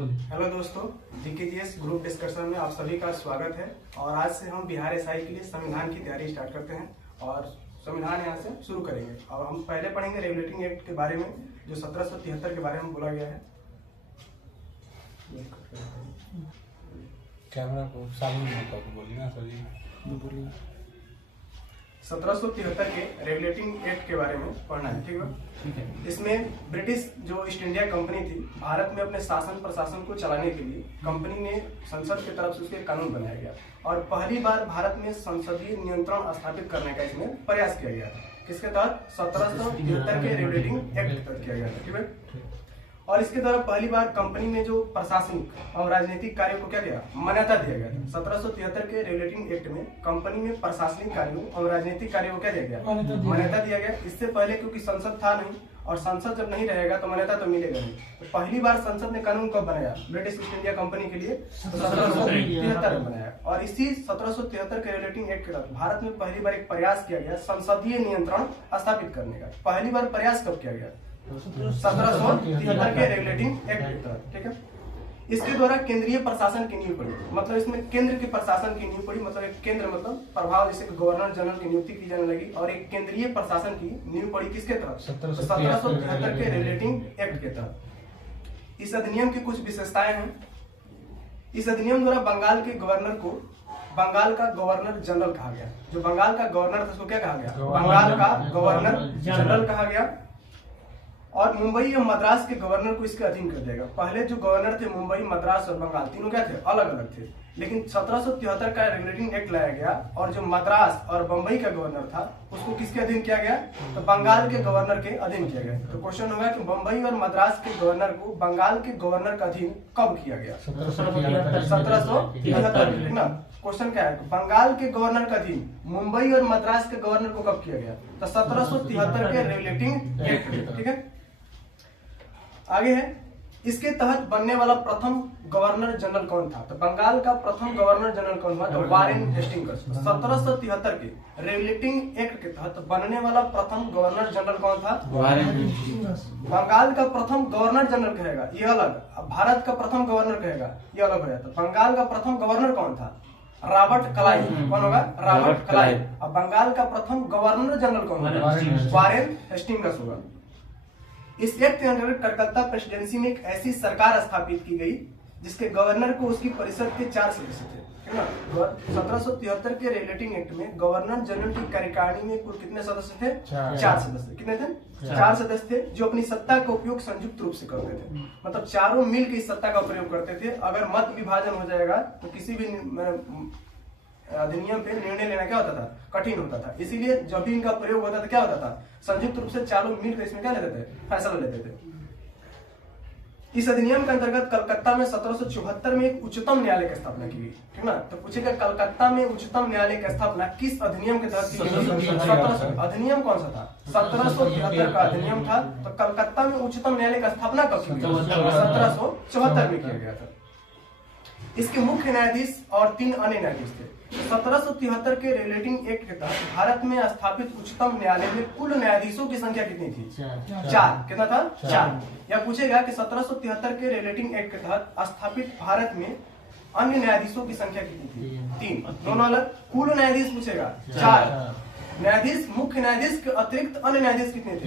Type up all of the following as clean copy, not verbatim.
Hello दोस्तों, GKGS group discussion में आप सभी का स्वागत है। और आज से हम बिहार एसआई के लिए संविधान की तैयारी स्टार्ट करते हैं और संविधान यहाँ से शुरू करेंगे। और हम पहले पढ़ेंगे रेगुलेटिंग एक्ट के बारे में, जो 1773 के बारे में बोला गया है। कैमरा को सामने बोलिए ना सभी, बोलिए। 1773 के रेगुलेटिंग एक्ट के बारे में पढ़ना है, ठीक है। इसमें ब्रिटिश जो ईस्ट इंडिया कंपनी थी, भारत में अपने शासन प्रशासन को चलाने के लिए कंपनी ने संसद की तरफ से उसके कानून बनाया गया और पहली बार भारत में संसदीय नियंत्रण स्थापित करने का इसमें प्रयास किया गया था। किसके तहत? 1773 के रेगुलेटिंग एक्ट के तहत किया गया था, ठीक है। और इसके द्वारा पहली बार कंपनी में जो प्रशासनिक और राजनीतिक कार्यों को क्या किया? मान्यता दिया गया था। 1773 के रेगुलेटिंग एक्ट में कंपनी में प्रशासनिक कार्यों और राजनीतिक कार्यों को क्या दिया गया? मान्यता दिया गया। इससे पहले क्योंकि संसद था नहीं, और संसद जब नहीं रहेगा तो मान्यता तो मिलेगा नहीं। तो पहली बार संसद ने कानून कब बनाया? ब्रिटिश ईस्ट इंडिया कंपनी के लिए 1773 में बनाया। और इसी 1773 के रेगुलेटिंग एक्ट के तहत भारत में पहली बार एक प्रयास किया गया संसदीय नियंत्रण स्थापित करने का। पहली बार प्रयास कब किया गया? 1773 के रेगुलेटिंग एक्ट के तहत, ठीक है। इसके द्वारा केंद्रीय प्रशासन की नींव पड़ी, मतलब इसमें केंद्र के प्रशासन की नींव पड़ी। मतलब एक केंद्र मतलब प्रभाव, जैसे गवर्नर जनरल की नियुक्ति की जाने लगी और एक केंद्रीय प्रशासन की नींव पड़ी। किसके तहत? 1773 के रेगुलेटिंग एक्ट के तहत। इस अधिनियम की कुछ विशेषताएं हैं। इस अधिनियम द्वारा बंगाल के गवर्नर को बंगाल का गवर्नर जनरल कहा गया। जो बंगाल का गवर्नर था उसको क्या कहा गया? बंगाल का गवर्नर जनरल कहा गया। और मुंबई और मद्रास के गवर्नर को इसके अधीन कर देगा। पहले जो गवर्नर थे मुंबई, मद्रास और बंगाल, तीनों क्या थे? अलग अलग थे। लेकिन 1773 का रेगुलेटिंग एक्ट लाया गया और जो मद्रास और बंबई का गवर्नर था उसको किसके अधीन किया गया? तो बंगाल के गवर्नर के अधीन किया गया। तो क्वेश्चन होगा कि बंबई और मद्रास के गवर्नर को बंगाल के गवर्नर का अधीन कब किया गया? 1773 ना। क्वेश्चन क्या है? बंगाल के गवर्नर का अधीन मुंबई और मद्रास के गवर्नर को कब किया गया? तो 1773 के रेगुलेटिंग एक्ट, ठीक है। आगे है, इसके तहत बनने वाला प्रथम गवर्नर जनरल कौन था? तो बंगाल का प्रथम गवर्नर जनरल कौन था? तो वारेन हेस्टिंग्स। 1773 के रेगुलेटिंग एक्ट के तहत बनने वाला प्रथम गवर्नर जनरल कौन था? Warren Hastings. बंगाल का प्रथम गवर्नर जनरल कहेगा, ये अलग। भारत का प्रथम गवर्नर कहेगा, ये अलग हो जाता। बंगाल का प्रथम गवर्नर कौन था? Robert Clive. कौन होगा? Robert Clive. अब बंगाल का प्रथम गवर्नर जनरल कौन होगा? वारेन हेस्टिंग्स होगा। इस एक्ट के अंतर्गत कलकत्ता प्रेसिडेंसी में एक ऐसी सरकार स्थापित की गई जिसके गवर्नर को उसकी परिषद के 4 सदस्य थे, है ना। 1773 के रेगुलेटिंग एक्ट में गवर्नर जनरल की कार्यकारिणी में कुल कितने सदस्य थे? 4 सदस्य। कितने थे? 4 सदस्य थे, जो अपनी सत्ता का उपयोग संयुक्त रूप से करते थे। मतलब चारों मिलकर इस सत्ता का प्रयोग करते थे। अगर मत विभाजन हो जाएगा तो किसी भी अधिनियम पे निर्णय लेना क्या होता था? कठिन होता था। इसीलिए जब भी इनका प्रयोग होता था क्या होता था? संयुक्त रूप से चारों मिलकर इसमें क्या लेते थे? फैसला लेते थे। इस अधिनियम के अंतर्गत कलकत्ता में 1774 में एक उच्चतम न्यायालय की स्थापना की गई, ठीक ना। तो पूछेगा कलकत्ता में उच्चतम न्यायालय की स्थापना किस अधिनियम के तहत की गई? अधिनियम कौन सा था? 1773 का अधिनियम था। तो कलकत्ता में उच्चतम न्यायालय की स्थापना कब की गई? 1774 में किया गया था। इसके मुख्य न्यायाधीश और 3 अन्य न्यायाधीश थे। 1773 के रेगुलेटिंग एक्ट के तहत भारत में स्थापित उच्चतम न्यायालय में कुल न्यायाधीशों की संख्या कितनी थी? 4। कितना था? 4। यह पूछेगा कि 1773 के रेगुलेटिंग एक्ट के तहत स्थापित भारत में अन्य न्यायाधीशों की संख्या कितनी थी? 3। दोनों अलग। कुल न्यायाधीश पूछेगा 4। न्यायाधीश, मुख्य न्यायाधीश के अतिरिक्त अन्य न्यायाधीश कितने थे?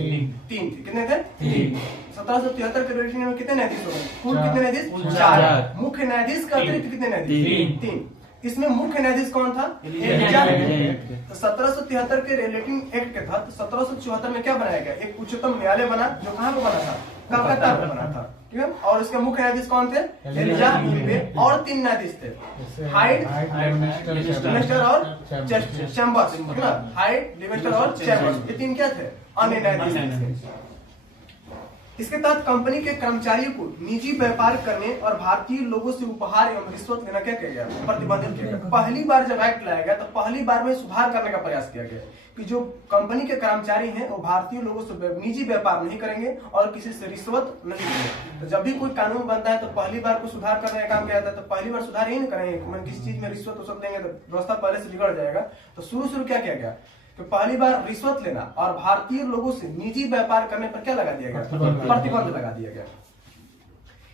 3 थे। कितने थे? 3। 1773 के रेगुलेटिंग में कितने न्यायाधीश हो गए? कुल कितने न्यायाधीश? 4। मुख्य न्यायाधीश के अतिरिक्त कितने न्यायाधीश? 3। इसमें मुख्य न्यायाधीश कौन था? तो 1773 के रेगुलेटिंग एक्ट के तहत 1774 में क्या बनाया गया? एक उच्चतम न्यायालय बना, जो कहाँ पे बना था? कलकत्ता में बना था, ठीक है। और उसके मुख्य न्यायाधीश कौन थे? और 3 न्यायाधीश थे, हाइड, लिविंगस्टन और चैम्बर्स, ठीक है। हाइड, लिविंगस्टन और चैम्बर्स, ये 3 क्या थे? अन्य न्यायाधीश। इसके तहत कंपनी के कर्मचारियों को निजी व्यापार करने और भारतीय लोगों से उपहार एवं रिश्वत लेना क्या किया गया? प्रतिबंधित किया गया। पहली बार जब एक्ट लाया गया तो पहली बार में सुधार करने का प्रयास किया गया कि जो कंपनी के कर्मचारी हैं वो भारतीय लोगों से निजी व्यापार नहीं करेंगे और किसी से रिश्वत नहीं लेंगे। तो जब भी कोई कानून बनता है तो पहली बार को सुधार करने का काम किया जाता है। तो पहली बार सुधार ही नहीं करेंगे, किसी चीज में रिश्वत लेंगे तो व्यवस्था पहले से बिगड़ जाएगा। तो शुरू क्या किया गया? तो पहली बार रिश्वत लेना और भारतीय लोगों से निजी व्यापार करने पर क्या लगा दिया गया? प्रतिबंध लगा दिया गया।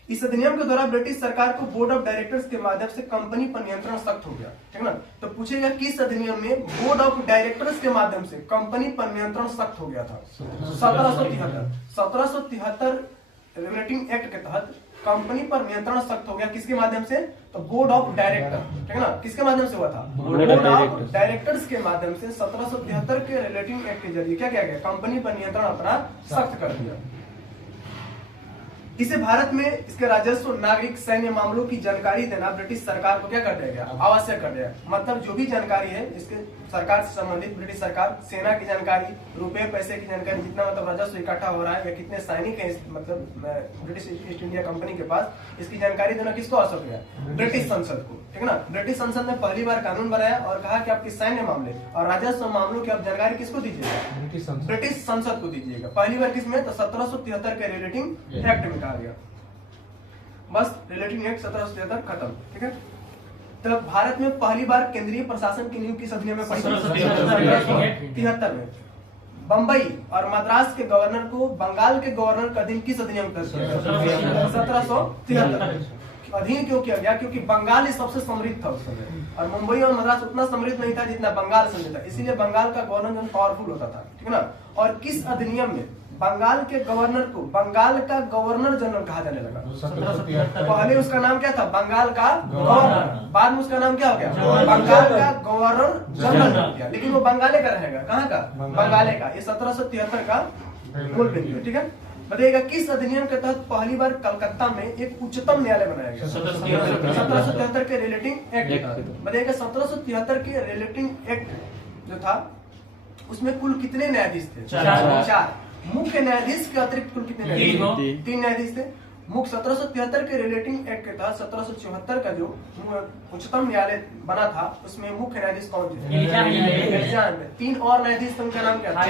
इस अधिनियम के द्वारा ब्रिटिश सरकार को बोर्ड ऑफ डायरेक्टर्स के माध्यम से कंपनी पर नियंत्रण सख्त हो गया, ठीक ना। तो पूछेगा किस अधिनियम में बोर्ड ऑफ डायरेक्टर्स के माध्यम से कंपनी पर नियंत्रण सख्त हो गया था? 1773 रेगुलेटिंग एक्ट के तहत कंपनी पर नियंत्रण सख्त हो गया, किसके माध्यम से? तो बोर्ड ऑफ डायरेक्टर, ठीक है ना। किसके माध्यम से हुआ था? बोर्ड ऑफ डायरेक्टर्स के माध्यम से 1773 के रेगुलेटिंग एक्ट के जरिए क्या किया गया? कंपनी पर नियंत्रण अपना सख्त कर दिया। इसे भारत में इसके राजस्व, नागरिक, सैन्य मामलों की जानकारी देना ब्रिटिश सरकार को क्या कर दिया गया? आवश्यक कर दिया। मतलब जो भी जानकारी है इसके सरकार से संबंधित, ब्रिटिश सरकार सेना की जानकारी, रुपए पैसे की जानकारी, जितना मतलब राजस्व इकट्ठा हो रहा है या कितने सैनिक है मतलब ब्रिटिश ईस्ट इंडिया कंपनी के पास, इसकी जानकारी देना किसको आवश्यक गया? ब्रिटिश संसद को, ठीक है ना। ब्रिटिश संसद ने पहली बार कानून बनाया और कहा कि आपके सैन्य मामले और राजस्व मामलों की आप जानकारी किसको दीजिएगा? ब्रिटिश संसद को दीजिएगा। पहली बार किसमें? तो 1773 के रिलेटिंग एक्ट में कहा गया। बस रिलेटिंग एक्ट 1773 खत्म, ठीक है। तो भारत में पहली बार केंद्रीय प्रशासन की नींव किस अधिनियम में पड़ी? 1773 में। बंबई और मद्रास के गवर्नर को बंगाल के गवर्नर का अधीन किस अधिनियम कर दिया? 1773। अधीन क्यों किया गया? क्योंकि बंगाल ही सबसे समृद्ध था उस समय और मुंबई और मद्रास उतना समृद्ध नहीं था जितना बंगाल समृद्ध था, इसीलिए बंगाल का गवर्नर जो पावरफुल होता था, ठीक है ना। और किस अधिनियम में बंगाल के गवर्नर को बंगाल का गवर्नर जनरल कहा जाने लगा? पहले उसका नाम क्या था? बंगाल का गवर्नर। बाद में उसका नाम क्या हो गया? बंगाल का गवर्नर जनरल हो गया, लेकिन वो बंगाले का रहेगा। कहाँ का? बंगाले का। ये 1773 का मूल बिंदु है, ठीक है। बताइएगा किस अधिनियम के तहत पहली बार कलकत्ता में एक उच्चतम न्यायालय बनाया गया? 1773 के रिलेटिंग एक्ट। बताइएगा 1773 के रिलेटिंग एक्ट जो था उसमें कुल कितने न्यायाधीश थे? 4। मुख्य न्यायाधीश के अतिरिक्त कुल कितने न्यायाधीश? 3 न्यायाधीश थे। मुख्य 1773 के रिलेटिंग एक्ट के तहत 1774 का जो उच्चतम न्यायालय बना था उसमें मुख्य न्यायाधीश कौन थे? 3 और न्यायाधीश थे, उनका नाम क्या था?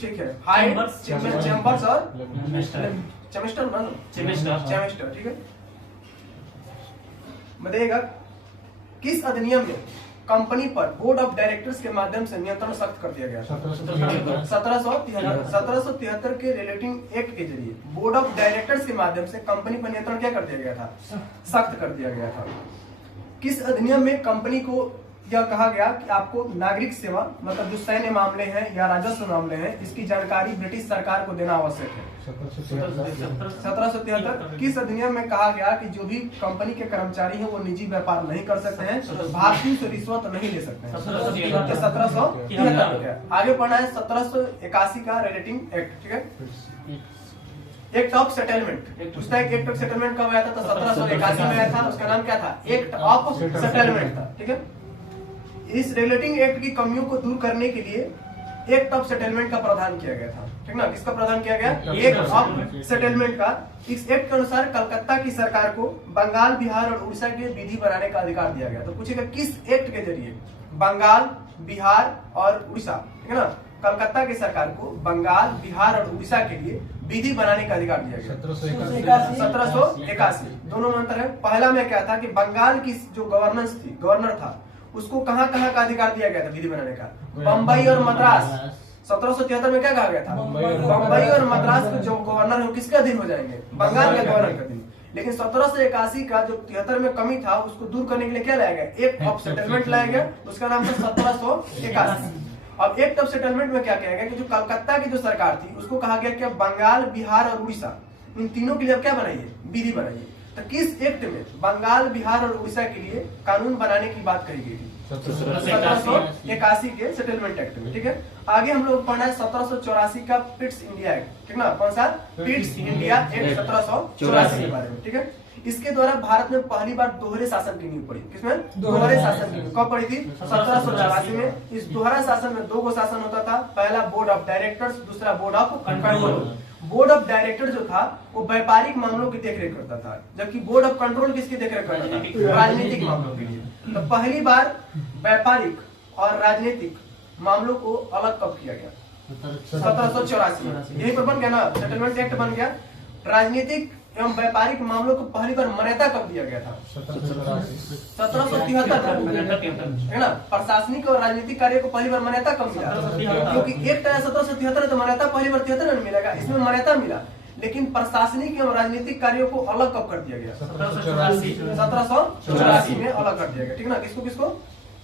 ठीक है, हाई चैम्बर्स और चेमिस्टर, ठीक है। बताइएगा किस अधिनियम में कंपनी पर बोर्ड ऑफ डायरेक्टर्स के माध्यम से नियंत्रण सख्त कर दिया गया? 1773 के रिलेटिंग एक्ट के जरिए बोर्ड ऑफ डायरेक्टर्स के माध्यम से कंपनी पर नियंत्रण क्या कर दिया गया था? सख्त कर दिया गया था। किस अधिनियम में कंपनी को यह कहा गया कि आपको नागरिक सेवा मतलब जो सैन्य मामले हैं या राजस्व मामले हैं इसकी जानकारी ब्रिटिश सरकार को देना आवश्यक है? 1773। किस अधिनियम में कहा गया कि जो भी कंपनी के कर्मचारी हैं वो निजी व्यापार नहीं कर सकते हैं, भारतीयों से रिश्वत नहीं ले सकते हैं? 1773। आगे पढ़ना है 1781 का रिलेटिंग एक्ट, ठीक है। Act of settlement. उसका एक एक्ट ऑफ सेटलमेंट कब आया था? तो 1781 में आया था। उसका नाम क्या था? एक्ट ऑफ सेटलमेंट था, ठीक है। इस रिलेटिंग एक्ट की कमियों को दूर करने के लिए एक्ट ऑफ सेटलमेंट का प्रावधान किया गया था, ठीक ना। किसका प्रावधान किया गया? एक्ट ऑफ सेटलमेंट का। इस एक्ट के अनुसार कलकत्ता की सरकार को बंगाल, बिहार और उड़ीसा के विधि बनाने का अधिकार दिया गया। तो पूछेगा किस एक्ट के जरिए बंगाल, बिहार और उड़ीसा, ठीक है ना, कलकत्ता की सरकार को बंगाल, बिहार और उड़ीसा के लिए विधि बनाने का अधिकार दिया गया? 1781। दोनों में अंतर है। पहला में क्या था कि बंगाल की जो गवर्नर था उसको कहाँ का अधिकार दिया गया था विधि बनाने का? बंबई और मद्रास। 1773 में क्या कहा गया था? बंबई और मद्रास के जो गवर्नर है किसके अधीन हो जाएंगे? बंगाल के गवर्नर के अधीन। लेकिन 1781 का जो 73 में कमी था उसको दूर करने के लिए क्या लाया गया? एक्ट ऑफ सेटलमेंट लाया गया। उसका नाम था 1781। अब एक्ट ऑफ सेटलमेंट में क्या किया गया कि जो कलकत्ता की जो सरकार थी उसको कहा गया कि बंगाल, बिहार और उड़ीसा इन तीनों के लिए क्या बनाइए? विधि बनाइए। तो किस एक्ट में बंगाल, बिहार और उड़ीसा के लिए कानून बनाने की बात कही गई थी? 1781 के सेटलमेंट एक्ट में, ठीक है। आगे हम लोग पढ़ना है 1784 का पिट्स इंडिया एक्ट, ठीक ना। कौन सा? पिट्स इंडिया एक्ट 1784 के बारे में, ठीक है। इसके द्वारा भारत में पहली बार दोहरे शासन की नींव पड़ी। किसमें? दोहरे शासन की नींव कब पड़ी थी? 1784 में। इस दोहरा शासन में 2 शासन होता था। पहला बोर्ड ऑफ डायरेक्टर्स, दूसरा board of control. Board of director जो था वो व्यापारिक मामलों की देखरेख करता था, जबकि बोर्ड ऑफ कंट्रोल किसकी देखरेख करता था? राजनीतिक मामलों के लिए। तो पहली बार व्यापारिक और राजनीतिक मामलों को अलग कब किया गया? 1784 में। यही पर बन गया ना, सेटलमेंट एक्ट बन गया। राजनीतिक एवं व्यापारिक मामलों को पहली बार मान्यता कब दिया गया था? 1773 है ना। प्रशासनिक और राजनीतिक कार्य को पहली बार मान्यता कब मिला? क्योंकि एक्ट आया 1773 तो मान्यता पहली बार 73 में मिलेगा, इसमें मान्यता मिला। लेकिन प्रशासनिक एवं राजनीतिक कार्यों को अलग कब कर दिया गया? 1784 में अलग कर दिया गया, ठीक ना। किसको किसको?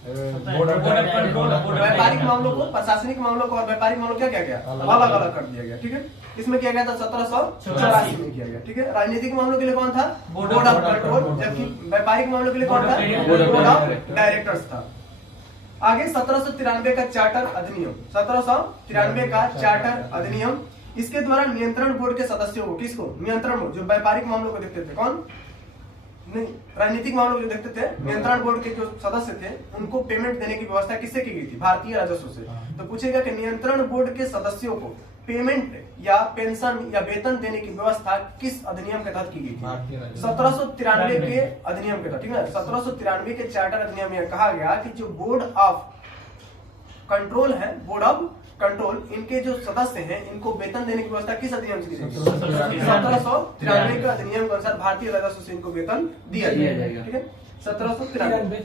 व्यापारिक मामलों को, प्रशासनिक मामलों को और व्यापारिक मामलों क्या किया गया? अलग अलग कर दिया गया, ठीक है। इसमें किया गया था 1784 में किया गया, ठीक है। राजनीतिक मामलों के लिए कौन था? बोर्ड ऑफ कंट्रोल, जबकि व्यापारिक मामलों के लिए कौन था? बोर्ड ऑफ डायरेक्टर्स था। आगे 1793 का चार्टर अधिनियम, 1793 का चार्टर अधिनियम, इसके द्वारा नियंत्रण बोर्ड के सदस्यों को, किसको? नियंत्रण बोर्ड, जो व्यापारिक मामलों को देखते थे, कौन? नहीं, राजनीतिक मामलों को देखते थे, नियंत्रण बोर्ड के जो सदस्य थे उनको पेमेंट देने की व्यवस्था किससे की गई थी? भारतीय राजस्व से। तो पूछेगा कि नियंत्रण बोर्ड के सदस्यों को पेमेंट या पेंशन या वेतन देने की व्यवस्था किस अधिनियम के तहत की गई थी? 1793 के अधिनियम के तहत, ठीक है। 1793 के चार्टर अधिनियम में कहा गया कि जो बोर्ड ऑफ कंट्रोल है, बोर्ड ऑफ कंट्रोल, इनके जो सदस्य हैं इनको वेतन देने की व्यवस्था किस अधिनियम से की जाएगी? 1793 के अधिनियम के अनुसार भारतीय राजस्व से इनको वेतन दिया जाएगा, ठीक है। 1793